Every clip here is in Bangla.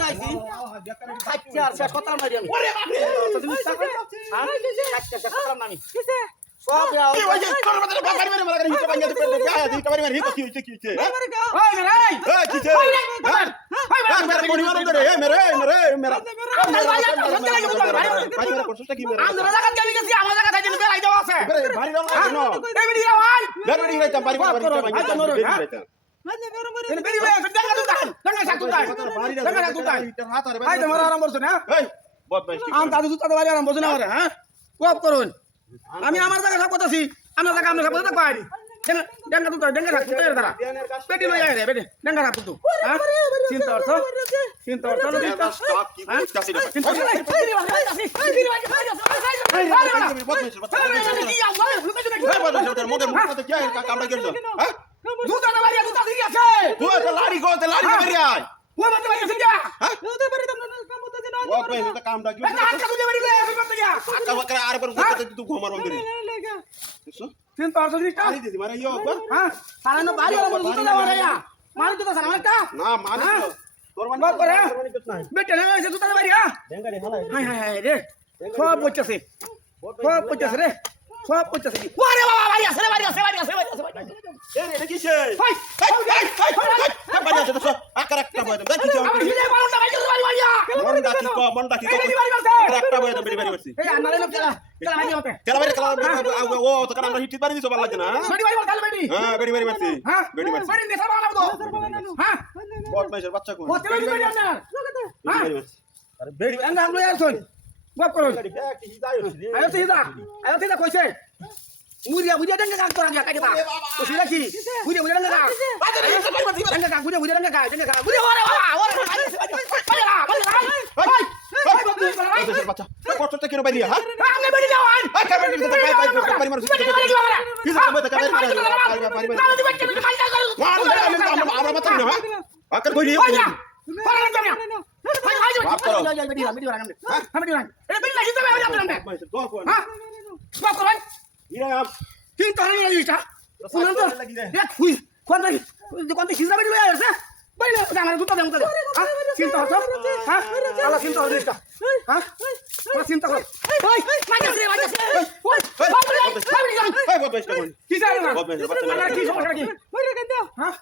চাইছি খাইতে আর শেষ করতাম না আমি তুমি বিশ্বাস করো? হ্যাঁ? শেষ করতাম আমি সব কি হইছে তোর মধ্যে বাবার মেরে মারা হিট বাঙ্গা দিতে গায়া দি কবারি মেরে হিট কি হইছে কি হইছে ওই মেরে এই কি হইছে হ্যাঁ হ্যাঁ মেরে বড়ি মারো এ মেরে মেরে মেরে ভাই মেরে করছটা কি মেরে আমরা জায়গা গেলি গেছি আমার জায়গা থেকে বেলাই দেওয়া আছে ভারী রাম না এই বিড়ি ভাই বেরবড়ি রাইতাম বাড়ি বাড়ি রাইতাম আম আমারে হ্যাঁ জায়গা আমার আমরা ডেঙ্গা তুই ডেঙ্গা তুই দাঁড়া লই আয় রে বেটি তুই হ্যাঁ চিন্তা চিন্তা স্টপ কি করছিস চিন্তা গেল হ্যাঁ। দুটা না বাড়ি দুটা ঠিক আছে তুই তো লাড়ি গো তে লাড়ি মেরে আয় ও মত বাড়ি সিঙ্গা বদমাইশ তো কামড়া গেল না আটকা তুই বাড়ি লই আসি করতে যা। আকা বকরা আর পর করতে তুই ঘুমার বন্ধ রে বুঝছ চিন্তা করছ দিতা আনি দিদি মারা ইয়ো একবার হ্যাঁ সারানো বাড়ি ওরা দুটা না বাড়ি মারি তো সারা একটা। না মানি তো। তোর মানে বাপ করে। তোর বেটে না এসে দুটা বাড়ি হ্যাঁ। হাই হাই রে। সব পড়তেছে। সব পড়তেছে রে। সব পড়তেছে কি ওরে বাবা বাড়ি আছে বাড়ি আছে বাড়ি আছে বাড়ি আছে বাড়ি আছে এ রে এটা কিসে হাই হাই হাই হাই হাই বাড়ি আছে তো আকার একটা বয় দেখ কি আমি হিলে বারোটা বাড়ি আছে বাড়ি বাড়ি মন ডাকি কো মন ডাকি কো। আকার একটা বয় দেখ বাড়ি বাড়ি এই আন্নারে লোক চলা চলা বাড়ি হতে কেলা বাড়ি কেলা ও তো কারণ আমরা হিট বাড়ি দিছো ভালো লাগে না বাড়ি বাড়ি চলা বাড়ি হ্যাঁ বাড়ি বাড়ি মারছি হ্যাঁ বাড়ি মারছি বাড়ি দেশা বানাবো তো হ্যাঁ বদমাইশের বাচ্চা কোন আপনার হ্যাঁ বাড়ি মারছি আরে বেড়ি এন্ড আপনি আর শুন গপ করুন গাড়ি ব্যাগ কি যাই হচ্ছে আয়ো তিদা আয়ো তিদা কইছে মুরিয়া বুঝে দেন কাক তোরা কাকে বা তো সিলা কি বুঝে বুঝে দেন কাক বাড়ি মারছি দেন কাক বুঝে বুঝে দেন কাক দেন কাক বুঝে ওরে ওরে ওরে বাবু করা বদমাইশের বাচ্চা কষ্টটা কেন বাইরিয়া হ্যাঁ আমি বাড়ি যাও আই কার বাড়ি যাও আরে কি যা কবে টাকা বাড়ি বাড়ি বাড়ি বাড়ি আমি বাড়ি বাড়ি মাইটা করু আমরা মাথা না হ্যাঁ আকার কই রে ভাই না ভাই না ভাই ভাই ভাই বাপ করো। হ্যাঁ হ্যাঁ চিন্তা হ্যাঁ চিন্তা হ্যাঁ আলা চিন্তা কর কোন হ্যাঁ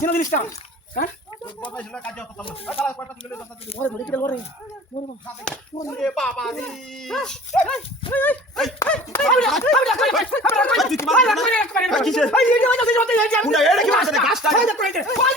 মানে জিনিসটা হ্যাঁ বাবা রে কিছে কুন্ডা এড়ে কি মারছে গাছটা